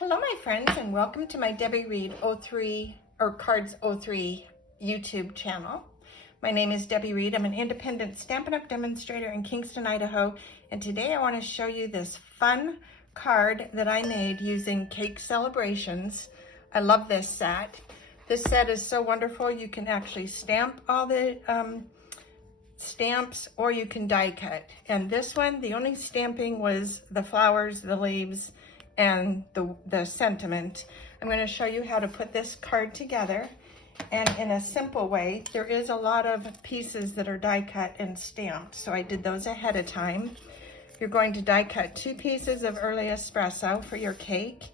Hello my friends, and welcome to my Debbie Reed 03 or Cards 03 YouTube channel. My name is Debbie Reed. I'm an independent Stampin' Up! Demonstrator in Kingston, Idaho, and today I want to show you this fun card that I made using Cake Celebrations. I love this set. This set is so wonderful. You can actually stamp all the stamps, or you can die cut. And this one, the only stamping was the flowers, the leaves, and the sentiment. I'm going to show you how to put this card together, and in a simple way. There is a lot of pieces that are die cut and stamped, so I did those ahead of time. You're going to die cut 2 pieces of early espresso for your cake.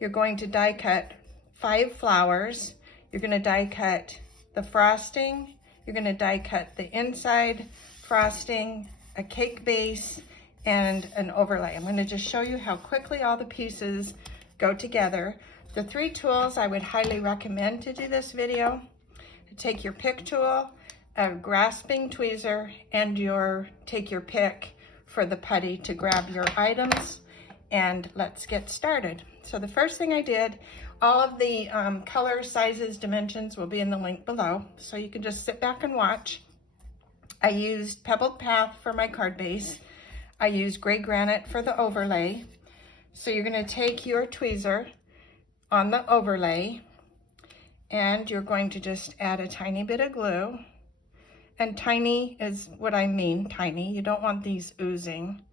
You're going to die cut 5 flowers. You're going to die cut the frosting. You're going to die cut the inside frosting, a cake base, and an overlay. I'm going to just show you how quickly all the pieces go together. The 3 tools I would highly recommend to do this video: take your pick tool, a grasping tweezer, and take your pick for the putty to grab your items. And let's get started. So the first thing I did, all of the color, sizes, dimensions will be in the link below, so you can just sit back and watch. I used Pebbled Path for my card base. I used gray granite for the overlay. So you're going to take your tweezer on the overlay, and you're going to just add a tiny bit of glue. And tiny is what I mean, tiny. You don't want these oozing.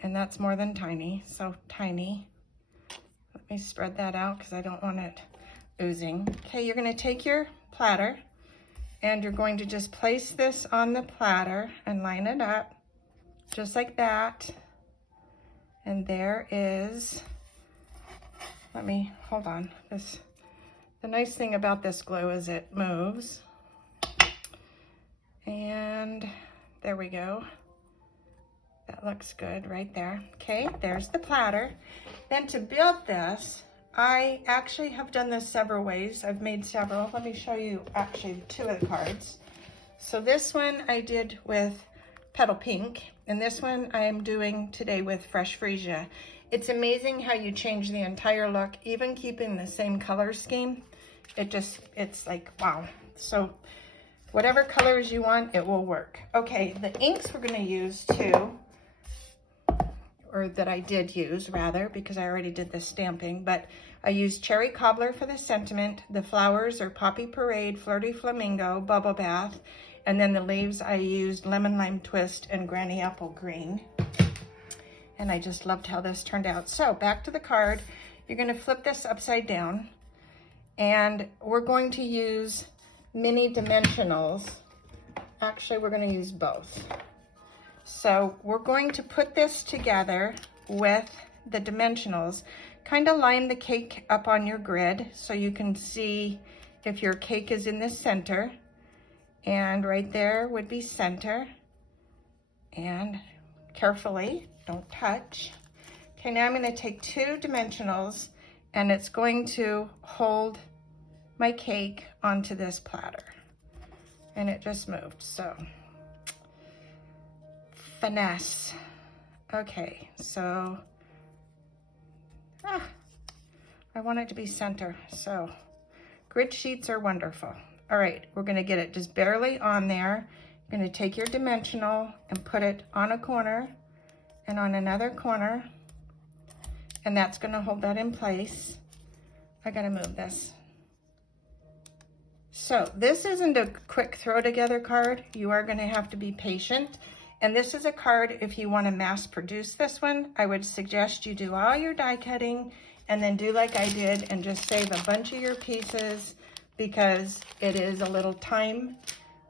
And that's more than tiny, so tiny. Let me spread that out because I don't want it oozing. Okay, you're going to take your platter, and you're going to just place this on the platter and line it up. Just like that. And there is, hold on. The nice thing about this glue is it moves. And there we go. That looks good right there. Okay, there's the platter. Then to build this, I actually have done this several ways. I've made several. Let me show you actually 2 of the cards. So this one I did with Petal Pink, and this one I am doing today with Fresh Freesia. It's amazing how you change the entire look, even keeping the same color scheme. It's like, wow. So whatever colors you want, it will work. Okay, the inks we're gonna use too, or that I did use rather, because I already did the stamping, but I used Cherry Cobbler for the sentiment. The flowers are Poppy Parade, Flirty Flamingo, Bubble Bath, and then the leaves I used Lemon Lime Twist and Granny Apple Green. And I just loved how this turned out. So back to the card, you're gonna flip this upside down, and we're going to use mini dimensionals. Actually, we're gonna use both. So we're going to put this together with the dimensionals. Kind of line the cake up on your grid so you can see if your cake is in the center. And right there would be center. And carefully, don't touch. Okay, now I'm going to take 2 dimensionals, and it's going to hold my cake onto this platter. And it just moved, so finesse. Okay, so I want it to be center, so grid sheets are wonderful. All right, we're gonna get it just barely on there. You're gonna take your dimensional and put it on a corner and on another corner, and that's gonna hold that in place. I gotta move this. So this isn't a quick throw together card. You are gonna have to be patient. And this is a card, if you wanna mass produce this one, I would suggest you do all your die cutting and then do like I did and just save a bunch of your pieces, because it is a little time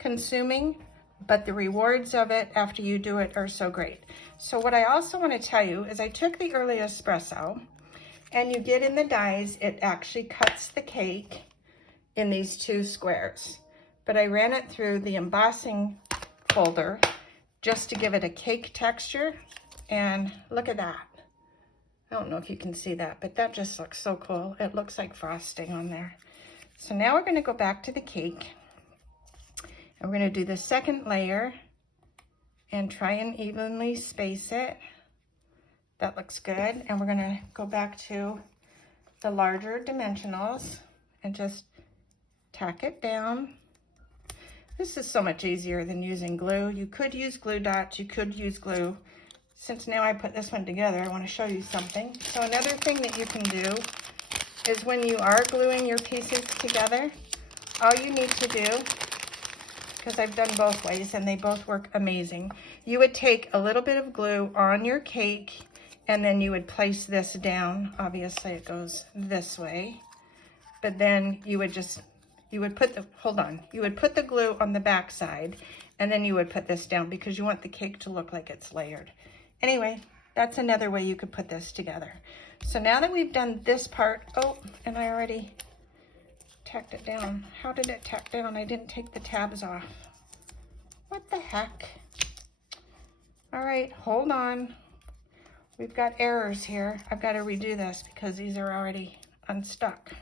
consuming, but the rewards of it after you do it are so great. So what I also want to tell you is I took the early espresso, and you get in the dies, it actually cuts the cake in these 2 squares, but I ran it through the embossing folder just to give it a cake texture. And look at that. I don't know if you can see that, but that just looks so cool. It looks like frosting on there. So now we're going to go back to the cake, and we're going to do the second layer and try and evenly space it. That looks good. And we're gonna go back to the larger dimensionals and just tack it down. This is so much easier than using glue. You could use glue dots, you could use glue. Since now I put this one together, I want to show you something. So another thing that you can do is when you are gluing your pieces together, all you need to do, because I've done both ways and they both work amazing, you would take a little bit of glue on your cake and then you would place this down. Obviously it goes this way, but then you would put the glue on the back side and then you would put this down because you want the cake to look like it's layered. Anyway, that's another way you could put this together. So now that we've done this part, oh, and I already tacked it down. How did it tack down? I didn't take the tabs off. What the heck? All right, hold on. We've got errors here. I've got to redo this because these are already unstuck.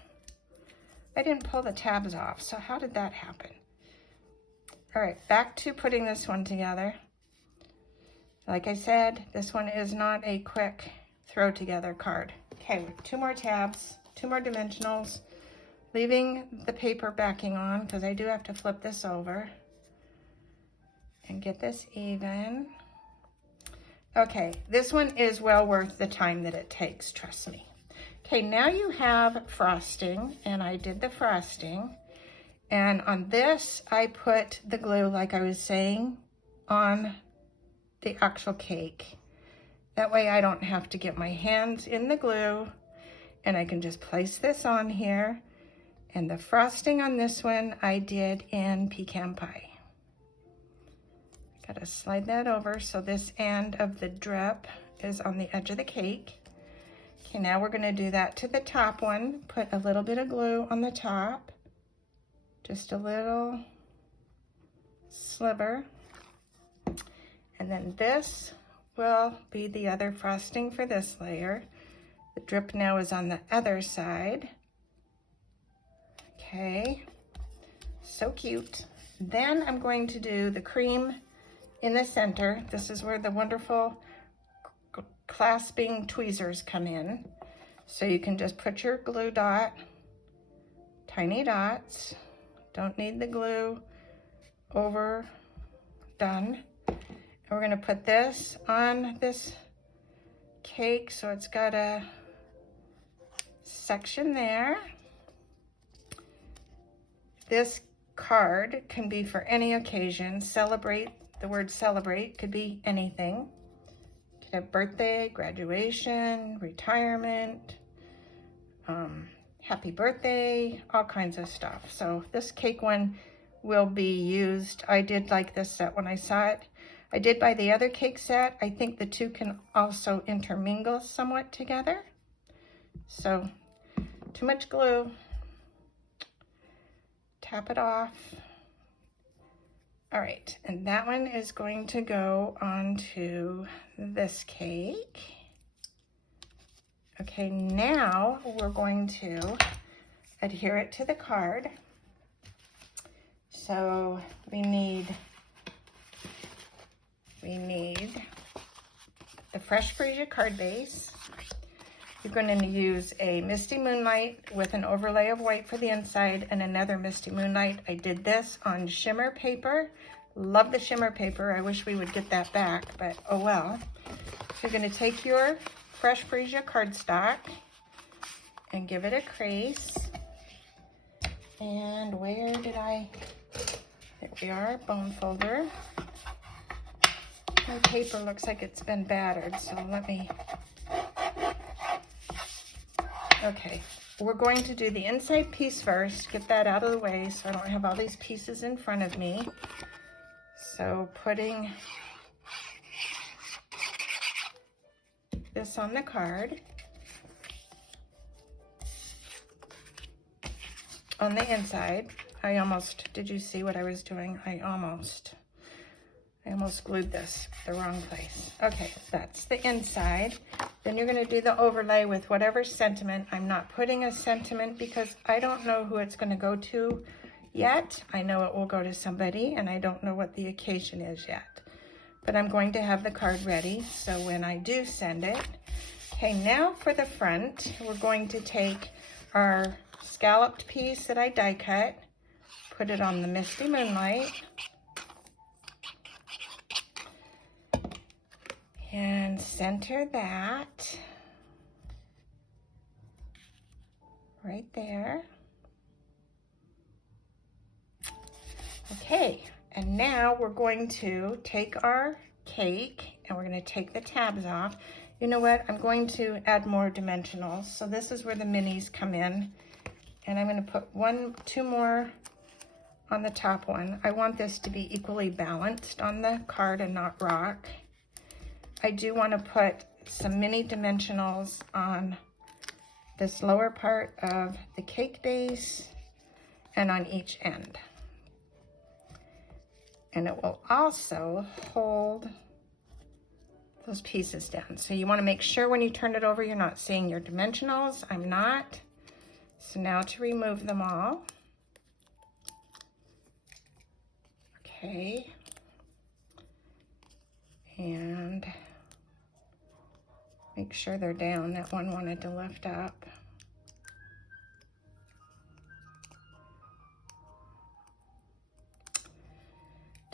I didn't pull the tabs off, so how did that happen? All right, back to putting this one together. Like I said, this one is not a quick throw together card. Okay, with 2 more tabs, 2 more dimensionals, leaving the paper backing on because I do have to flip this over and get this even. Okay, this one is well worth the time that it takes, trust me. Okay, now you have frosting, and I did the frosting. And on this, I put the glue, like I was saying, on the actual cake. That way I don't have to get my hands in the glue, and I can just place this on here. And the frosting on this one I did in pecan pie. Gotta slide that over so this end of the drip is on the edge of the cake. Okay, now we're gonna do that to the top one. Put a little bit of glue on the top, just a little sliver. And then this will be the other frosting for this layer. The drip now is on the other side. Okay, so cute. Then I'm going to do the cream in the center. This is where the wonderful clasping tweezers come in. So you can just put your glue dot, tiny dots. Don't need the glue overdone. And we're gonna put this on this cake so it's got a section there. This card can be for any occasion. Celebrate, the word celebrate could be anything. Could have birthday, graduation, retirement, happy birthday, all kinds of stuff. So this cake one will be used. I did like this set when I saw it. I did buy the other cake set. I think the two can also intermingle somewhat together. So, too much glue. Tap it off. All right, and that one is going to go onto this cake. Okay, now we're going to adhere it to the card. So we need the Fresh Freesia card base. You're going to use a Misty Moonlight with an overlay of white for the inside and another Misty Moonlight. I did this on Shimmer paper. Love the Shimmer paper. I wish we would get that back, but oh well. So you're going to take your Fresh Freesia cardstock and give it a crease. And where did there we are, bone folder. My paper looks like it's been battered, so let me... Okay, we're going to do the inside piece first, get that out of the way so I don't have all these pieces in front of me. So putting this on the card, on the inside, did you see what I was doing? I almost glued this the wrong place. Okay, that's the inside. Then you're going to do the overlay with whatever sentiment. I'm not putting a sentiment because I don't know who it's going to go to yet. I know it will go to somebody, and I don't know what the occasion is yet. but I'm going to have the card ready so when I do send it. Okay, now for the front, we're going to take our scalloped piece that I die cut, put it on the Misty Moonlight, and center that right there. Okay, and now we're going to take our cake and we're going to take the tabs off. You know what? I'm going to add more dimensionals. So this is where the minis come in. And I'm going to put two more on the top one. I want this to be equally balanced on the card and not rock. I do want to put some mini dimensionals on this lower part of the cake base and on each end. And it will also hold those pieces down. So you want to make sure when you turn it over, you're not seeing your dimensionals. I'm not. So now to remove them all. Okay. And make sure they're down. That one wanted to lift up.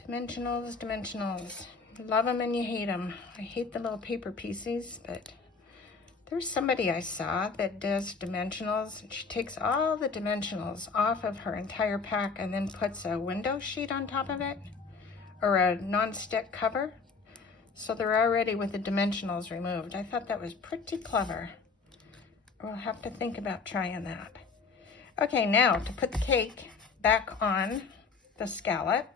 Dimensionals, dimensionals. Love them and you hate them. I hate the little paper pieces, but there's somebody I saw that does dimensionals. She takes all the dimensionals off of her entire pack and then puts a window sheet on top of it or a non-stick cover. So they're already with the dimensionals removed. I thought that was pretty clever. We'll have to think about trying that. Okay, now to put the cake back on the scallop,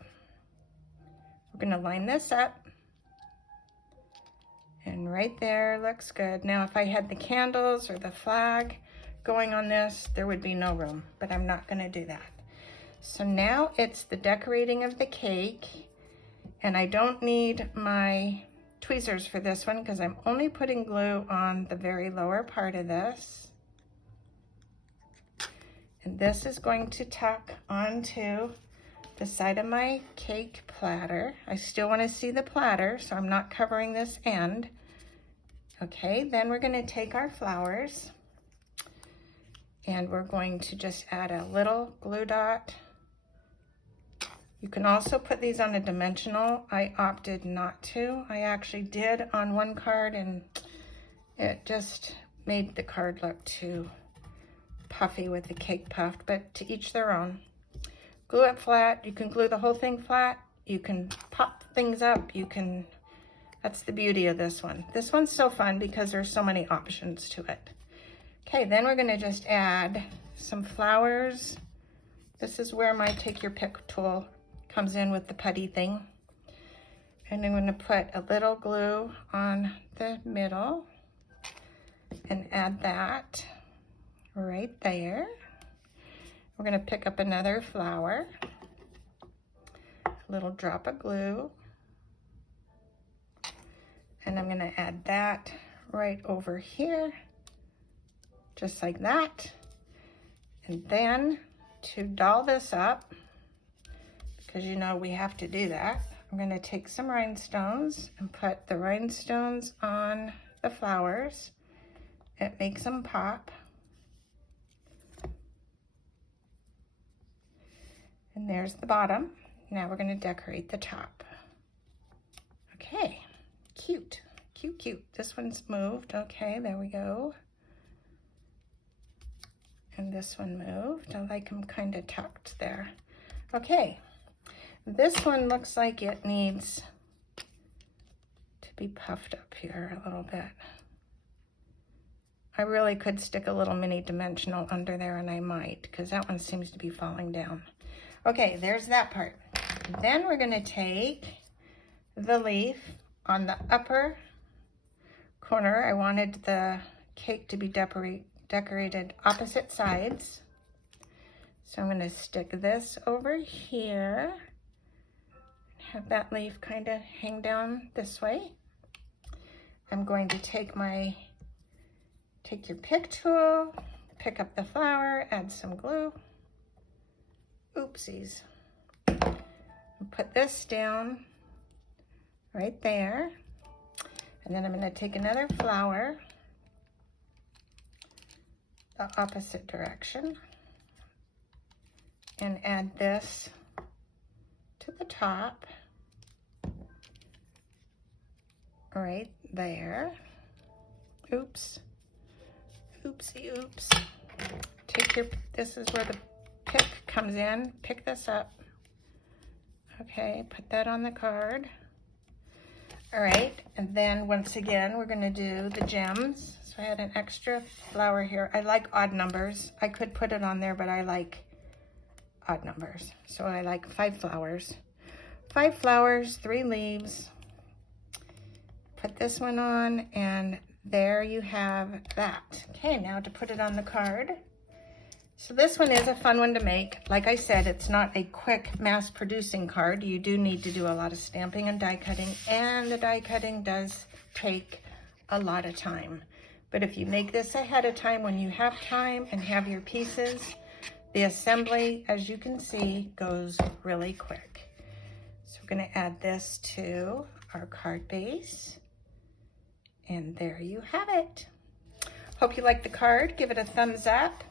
we're going to line this up. And right there looks good. Now, if I had the candles or the flag going on this, there would be no room, but I'm not going to do that. So now it's the decorating of the cake, and I don't need my tweezers for this one because I'm only putting glue on the very lower part of this. And this is going to tuck onto the side of my cake platter. I still want to see the platter, so I'm not covering this end. Okay, then we're going to take our flowers and we're going to just add a little glue dot. You can also put these on a dimensional. I opted not to. I actually did on one card and it just made the card look too puffy with the cake puffed, but to each their own. Glue it flat. You can glue the whole thing flat. You can pop things up. You can, that's the beauty of this one. This one's so fun because there's so many options to it. Okay, then we're gonna just add some flowers. This is where my take your pick tool comes in with the putty thing. And I'm gonna put a little glue on the middle and add that right there. We're going to pick up another flower, a little drop of glue, and I'm going to add that right over here, just like that. And then to doll this up, because you know we have to do that, I'm going to take some rhinestones and put the rhinestones on the flowers. It makes them pop. And there's the bottom. Now we're going to decorate the top. Okay, cute, cute, cute. This one's moved. Okay, there we go. And this one moved. I like them kind of tucked there. Okay, this one looks like it needs to be puffed up here a little bit. I really could stick a little mini dimensional under there, and I might, because that one seems to be falling down. Okay, there's that part. Then we're going to take the leaf on the upper corner. I wanted the cake to be decorated opposite sides. So I'm going to stick this over here. Have that leaf kind of hang down this way. I'm going to take my take your pick tool, pick up the flower, add some glue. Oopsies. Put this down right there. And then I'm going to take another flower, the opposite direction, and add this to the top, right there. Oops. Oopsie oops. Take your, this is where the pick comes in. Pick this up. Okay, put that on the card. All right, and then once again, we're gonna do the gems. So I had an extra flower here. I like odd numbers. I could put it on there, but I like odd numbers. So I like 5 flowers. 5 flowers, 3 leaves. Put this one on, and there you have that. Okay, now to put it on the card. So this one is a fun one to make. Like I said, it's not a quick mass-producing card. You do need to do a lot of stamping and die cutting, and the die cutting does take a lot of time. But if you make this ahead of time, when you have time and have your pieces, the assembly, as you can see, goes really quick. So we're going to add this to our card base, and there you have it. Hope you like the card. Give it a thumbs up.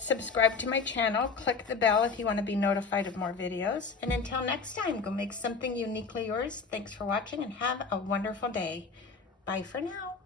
Subscribe to my channel, click the bell if you want to be notified of more videos. And until next time, go make something uniquely yours. Thanks for watching and have a wonderful day. Bye for now.